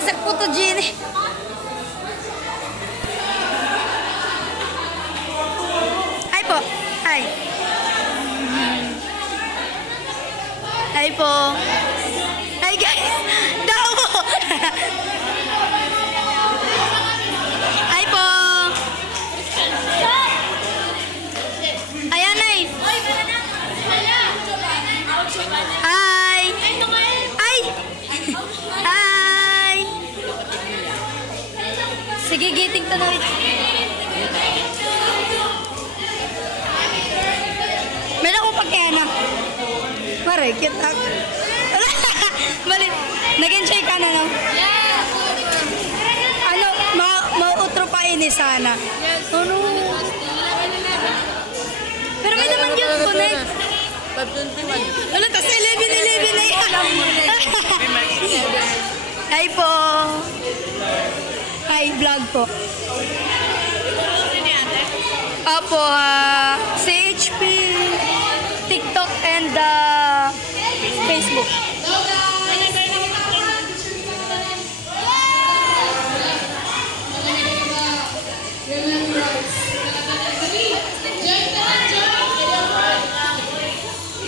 sa photogenic. Hi po. Hi. Hi po. Hi guys. Daw. Hi po. Ayan ay. Hi. Ay. Hi. Sige, giting to na. Meron akong pagkana. Maray, cute ako. Balik. Nag-enjoy ka na, no? Yes! Ano, mautro pa ini sana. Yes! Ano? Pero may naman yun, connect. 521. Ano, tas 11 na yan. Hi po. Hi, vlog po. Opo, si